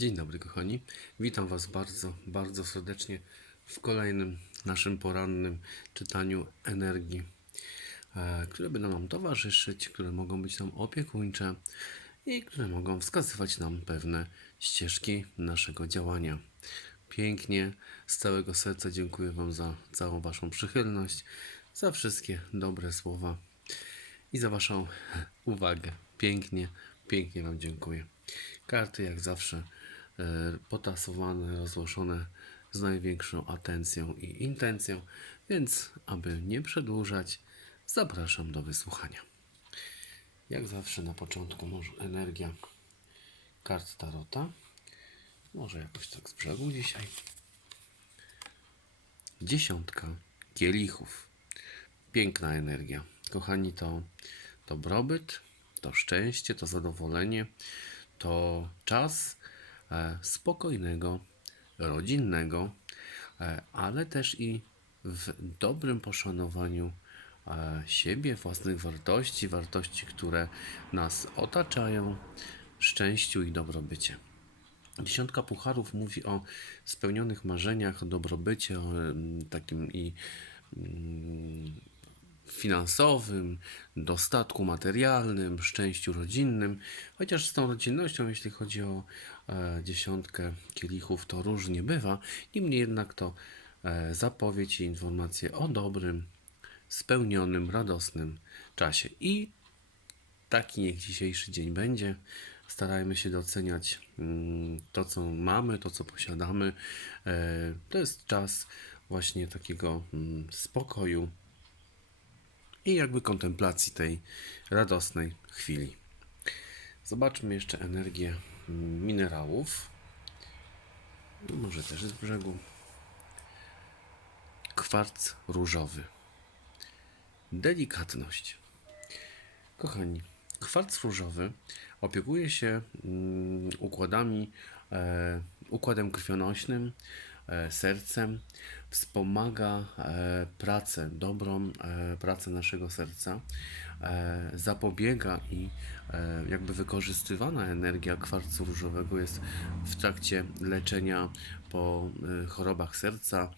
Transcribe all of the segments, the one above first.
Dzień dobry, kochani. Witam Was bardzo, bardzo serdecznie w kolejnym naszym porannym czytaniu energii, e, które będą nam towarzyszyć, które mogą być nam opiekuńcze i które mogą wskazywać nam pewne ścieżki naszego działania. Pięknie, z całego serca dziękuję Wam za całą Waszą przychylność, za wszystkie dobre słowa i za Waszą uwagę. Pięknie, pięknie Wam dziękuję. Karty jak zawsze potasowane, rozłożone z największą atencją i intencją, więc aby nie przedłużać, zapraszam do wysłuchania. Jak zawsze na początku może energia kart Tarota. Może jakoś tak z brzegu dzisiaj. Dziesiątka kielichów. Piękna energia. Kochani, to dobrobyt, to szczęście, to zadowolenie, to czas e, spokojnego, rodzinnego, e, ale też i w dobrym poszanowaniu e, siebie, własnych wartości, wartości, które nas otaczają, szczęściu i dobrobycie. Dziesiątka pucharów mówi o spełnionych marzeniach, o dobrobycie, o mm, takim i mm, finansowym, dostatku materialnym, szczęściu rodzinnym. Chociaż z tą rodzinnością, jeśli chodzi o e, dziesiątkę kielichów, to różnie bywa. Niemniej jednak to e, zapowiedź i informacje o dobrym, spełnionym, radosnym czasie. I taki niech dzisiejszy dzień będzie. Starajmy się doceniać mm, to, co mamy, to, co posiadamy. E, To jest czas właśnie takiego mm, spokoju i jakby kontemplacji tej radosnej chwili. Zobaczmy jeszcze energię minerałów. No, Może też z brzegu. Kwarc różowy. Delikatność. Kochani, kwarc różowy opiekuje się mm, układami, e, układem krwionośnym, e, sercem, wspomaga e, pracę, dobrą e, pracę naszego serca, e, zapobiega i jakby wykorzystywana energia kwarcu różowego jest w trakcie leczenia po chorobach serca,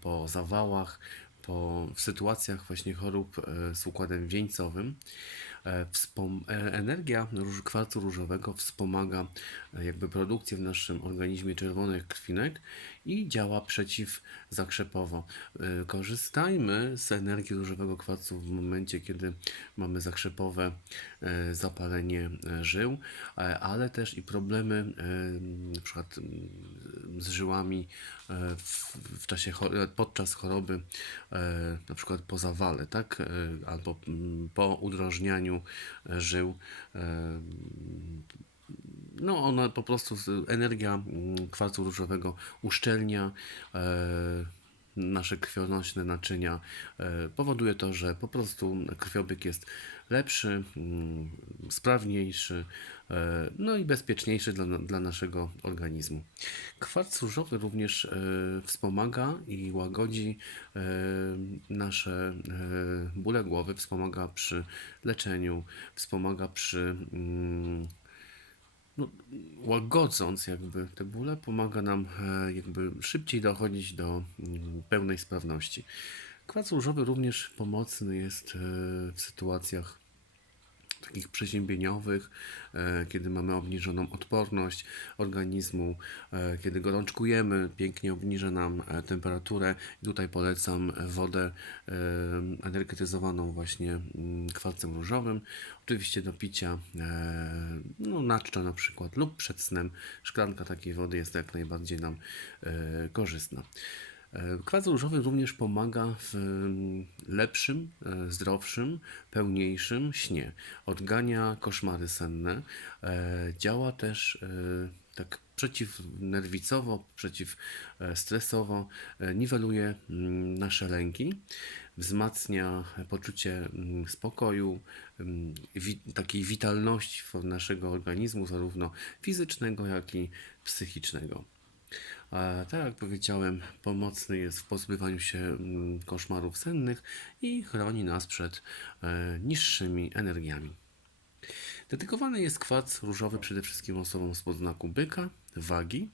po zawałach, po, w sytuacjach właśnie chorób z układem wieńcowym. E, e, energia róż, kwarcu różowego wspomaga e, jakby produkcję w naszym organizmie czerwonych krwinek i działa przeciwzakrzepowo. Korzystajmy z energii różowego kwarcu w momencie, kiedy mamy zakrzepowe zapalenie żył, ale też i problemy na przykład z żyłami w, czasie, podczas choroby, na przykład po zawale, tak? Albo po udrożnianiu e, żył. e, No, ona po prostu, energia kwarcu różowego uszczelnia e, nasze krwionośne naczynia. Powoduje to, że po prostu krwiobieg jest lepszy, mm, sprawniejszy, e, no i bezpieczniejszy dla, dla naszego organizmu. Kwarc różowy również e, wspomaga i łagodzi e, nasze bóle głowy, wspomaga przy leczeniu, wspomaga przy mm, no, łagodząc jakby te bóle, pomaga nam jakby szybciej dochodzić do mm, pełnej sprawności. Kwas różowy również pomocny jest w sytuacjach takich przeziębieniowych, e, kiedy mamy obniżoną odporność organizmu, e, kiedy gorączkujemy, pięknie obniża nam e, temperaturę. I tutaj polecam wodę energetyzowaną właśnie mm, kwarcem różowym. Oczywiście do picia no, na czczo na przykład lub przed snem. Szklanka takiej wody jest jak najbardziej nam korzystna. E, Kwas różowy również pomaga w mm, lepszym, e, zdrowszym, pełniejszym śnie. Odgania koszmary senne. E, Działa też tak przeciwnerwicowo, przeciwstresowo, niweluje mm, nasze lęki, wzmacnia poczucie mm, spokoju, takiej witalności naszego organizmu, zarówno fizycznego, jak i psychicznego. Tak jak powiedziałem, pomocny jest w pozbywaniu się mm, koszmarów sennych i chroni nas przed e, niższymi energiami. Dedykowany jest kwarc różowy przede wszystkim osobom z podznaku byka, wagi.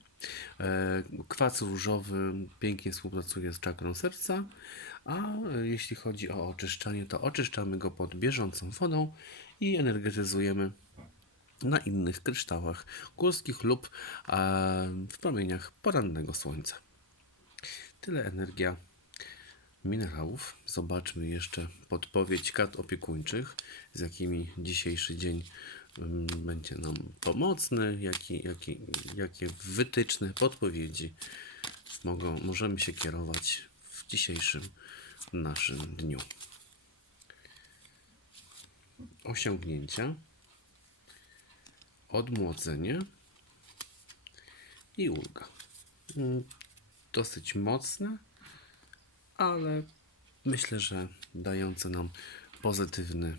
E, Kwarc różowy pięknie współpracuje z czakrą serca, a e, jeśli chodzi o oczyszczanie, to oczyszczamy go pod bieżącą wodą i energetyzujemy na innych kryształach górskich lub e, w promieniach porannego słońca. Tyle energia minerałów. Zobaczmy jeszcze podpowiedź kart opiekuńczych, z jakimi dzisiejszy dzień mm, będzie nam pomocny, jaki, jaki, jakie wytyczne, podpowiedzi mogą, możemy się kierować w dzisiejszym naszym dniu. Osiągnięcia, odmłodzenie i ulga. Mm, Dosyć mocne, ale myślę, że dające nam pozytywny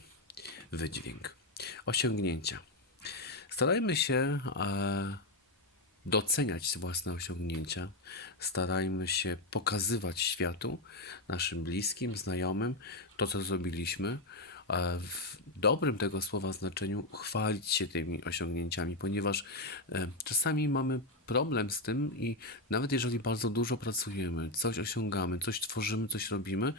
wydźwięk. Osiągnięcia. Starajmy się e, doceniać własne osiągnięcia, starajmy się pokazywać światu, naszym bliskim, znajomym, to co zrobiliśmy. W dobrym tego słowa znaczeniu chwalić się tymi osiągnięciami, ponieważ e, czasami mamy problem z tym i nawet jeżeli bardzo dużo pracujemy, coś osiągamy, coś tworzymy, coś robimy,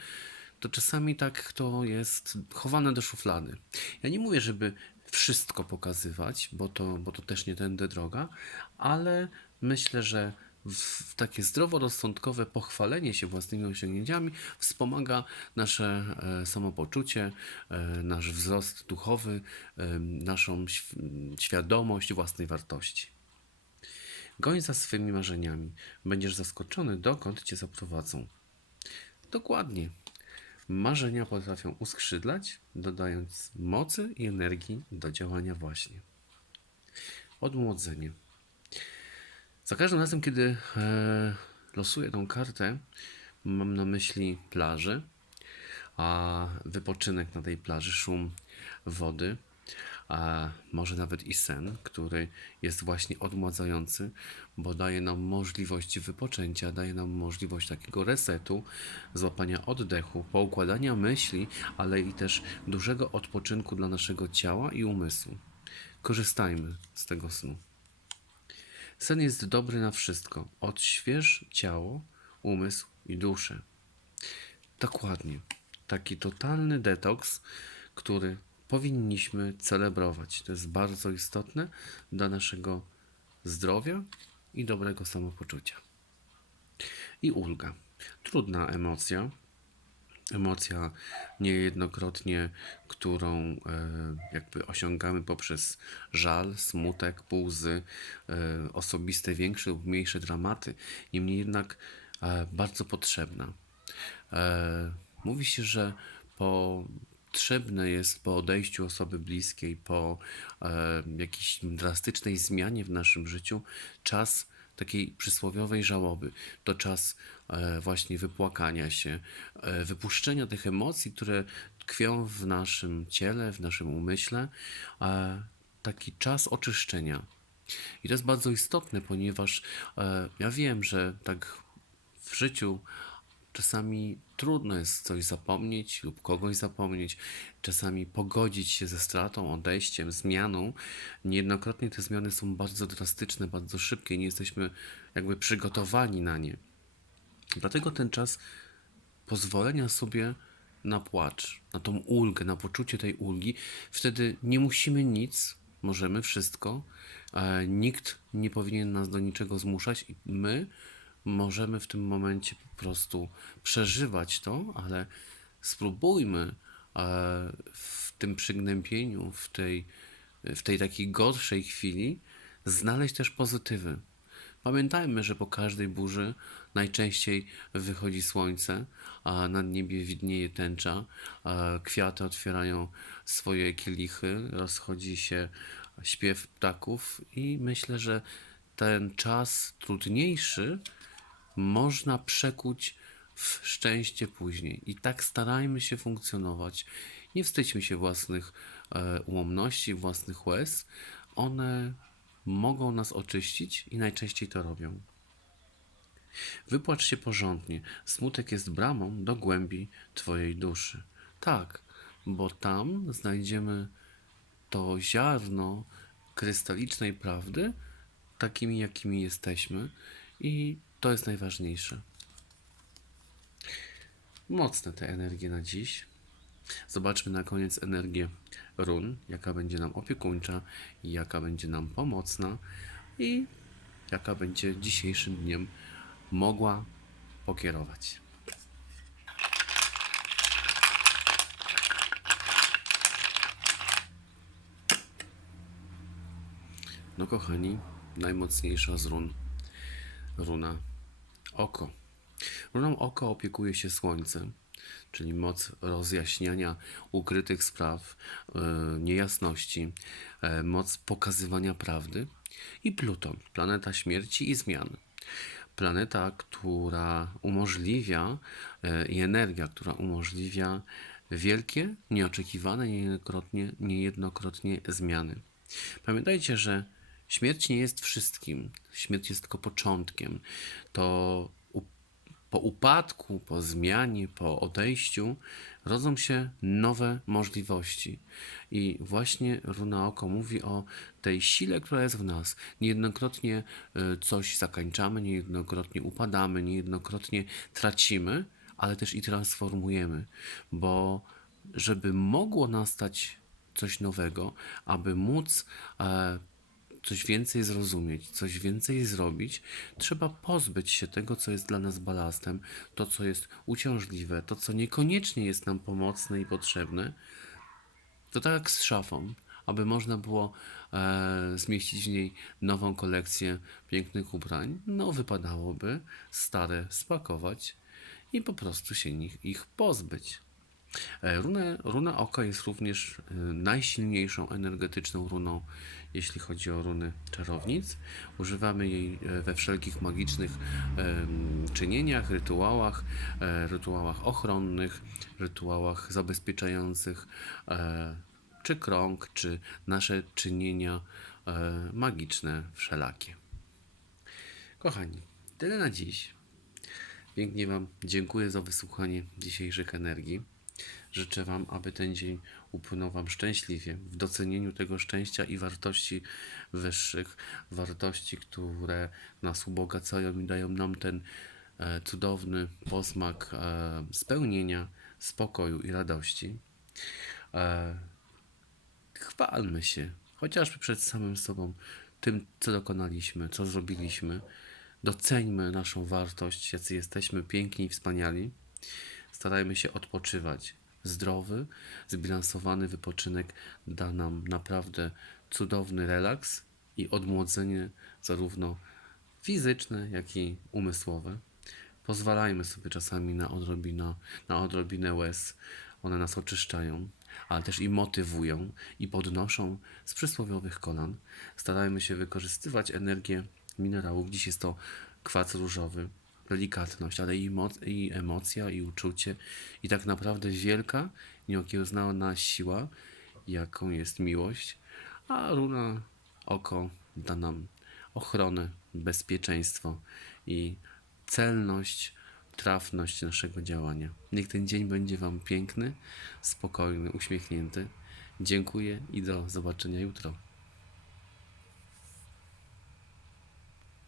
to czasami tak to jest chowane do szuflady. Ja nie mówię, żeby wszystko pokazywać, bo to, bo to też nie tędy droga, ale myślę, że w takie zdroworozsądkowe pochwalenie się własnymi osiągnięciami wspomaga nasze e, samopoczucie, e, nasz wzrost duchowy, e, naszą św- świadomość własnej wartości. Goń za swymi marzeniami. Będziesz zaskoczony, dokąd cię zaprowadzą. Dokładnie. Marzenia potrafią uskrzydlać, dodając mocy i energii do działania właśnie. Odmłodzenie. Za każdym razem, kiedy e, losuję tą kartę, mam na myśli plaży, a wypoczynek na tej plaży, szum wody, a może nawet i sen, który jest właśnie odmładzający, bo daje nam możliwość wypoczęcia, daje nam możliwość takiego resetu, złapania oddechu, poukładania myśli, ale i też dużego odpoczynku dla naszego ciała i umysłu. Korzystajmy z tego snu. Sen jest dobry na wszystko. Odśwież ciało, umysł i duszę. Dokładnie. Taki totalny detoks, który powinniśmy celebrować. To jest bardzo istotne dla naszego zdrowia i dobrego samopoczucia. I ulga. Trudna emocja, emocja niejednokrotnie, którą e, jakby osiągamy poprzez żal, smutek, łzy, e, osobiste większe lub mniejsze dramaty, niemniej jednak e, bardzo potrzebna. Mówi się, że potrzebne jest po odejściu osoby bliskiej, po jakiejś drastycznej zmianie w naszym życiu, czas takiej przysłowiowej żałoby. To czas e, właśnie wypłakania się, e, wypuszczenia tych emocji, które tkwią w naszym ciele, w naszym umyśle. Taki czas oczyszczenia. I to jest bardzo istotne, ponieważ e, ja wiem, że tak w życiu czasami trudno jest coś zapomnieć lub kogoś zapomnieć, czasami pogodzić się ze stratą, odejściem, zmianą. Niejednokrotnie te zmiany są bardzo drastyczne, bardzo szybkie, nie jesteśmy jakby przygotowani na nie. Dlatego ten czas pozwolenia sobie na płacz, na tą ulgę, na poczucie tej ulgi, wtedy nie musimy nic, możemy wszystko. E, nikt nie powinien nas do niczego zmuszać i my możemy w tym momencie po prostu przeżywać to, ale spróbujmy e, w tym przygnębieniu, w tej, w tej takiej gorszej chwili znaleźć też pozytywy. Pamiętajmy, że po każdej burzy najczęściej wychodzi słońce, a nad niebie widnieje tęcza, kwiaty otwierają swoje kielichy, rozchodzi się śpiew ptaków i myślę, że ten czas trudniejszy można przekuć w szczęście później. I tak starajmy się funkcjonować. Nie wstydźmy się własnych e, ułomności, własnych łez. One mogą nas oczyścić i najczęściej to robią. Wypłacz się porządnie. Smutek jest bramą do głębi Twojej duszy. Tak, bo tam znajdziemy to ziarno krystalicznej prawdy, takimi jakimi jesteśmy, i to jest najważniejsze. Mocne te energie na dziś. Zobaczmy na koniec energię run, jaka będzie nam opiekuńcza, jaka będzie nam pomocna i jaka będzie dzisiejszym dniem mogła pokierować. No kochani, najmocniejsza z run. Runa oko. Runą oko opiekuje się słońce, czyli moc rozjaśniania ukrytych spraw, e, niejasności, e, moc pokazywania prawdy i Pluton, planeta śmierci i zmian. Planeta, która umożliwia e, i energia, która umożliwia wielkie, nieoczekiwane niejednokrotnie, niejednokrotnie zmiany. Pamiętajcie, że śmierć nie jest wszystkim. Śmierć jest tylko początkiem. To po upadku, po zmianie, po odejściu rodzą się nowe możliwości. I właśnie Runa Oko mówi o tej sile, która jest w nas. Niejednokrotnie y, coś zakańczamy, niejednokrotnie upadamy, niejednokrotnie tracimy, ale też i transformujemy, bo żeby mogło nastać coś nowego, aby móc e, coś więcej zrozumieć, coś więcej zrobić, trzeba pozbyć się tego, co jest dla nas balastem, to, co jest uciążliwe, to, co niekoniecznie jest nam pomocne i potrzebne. To tak jak z szafą, aby można było e, zmieścić w niej nową kolekcję pięknych ubrań, no wypadałoby stare spakować i po prostu się nich, ich pozbyć. E, Runę, runa oka jest również e, najsilniejszą energetyczną runą, jeśli chodzi o runy czarownic. Używamy jej e, we wszelkich magicznych czynieniach, rytuałach, e, rytuałach ochronnych, rytuałach zabezpieczających, e, czy krąg, czy nasze czynienia magiczne wszelakie. Kochani, tyle na dziś. Pięknie Wam dziękuję za wysłuchanie dzisiejszych energii. Życzę Wam, aby ten dzień upłynął Wam szczęśliwie, w docenieniu tego szczęścia i wartości wyższych, wartości, które nas ubogacają i dają nam ten e, cudowny posmak e, spełnienia, spokoju i radości. E, chwalmy się, chociażby przed samym sobą, tym, co dokonaliśmy, co zrobiliśmy. Doceńmy naszą wartość, jacy jesteśmy piękni i wspaniali. Starajmy się odpoczywać. Zdrowy, zbilansowany wypoczynek da nam naprawdę cudowny relaks i odmłodzenie, zarówno fizyczne, jak i umysłowe. Pozwalajmy sobie czasami na, odrobina, na odrobinę łez. One nas oczyszczają, ale też i motywują i podnoszą z przysłowiowych kolan. Starajmy się wykorzystywać energię minerałów. Dziś jest to kwac różowy, delikatność, ale i, moc, i emocja, i uczucie, i tak naprawdę wielka, nieokiełznana siła, jaką jest miłość, a runa oko da nam ochronę, bezpieczeństwo i celność, trafność naszego działania. Niech ten dzień będzie Wam piękny, spokojny, uśmiechnięty. Dziękuję i do zobaczenia jutro.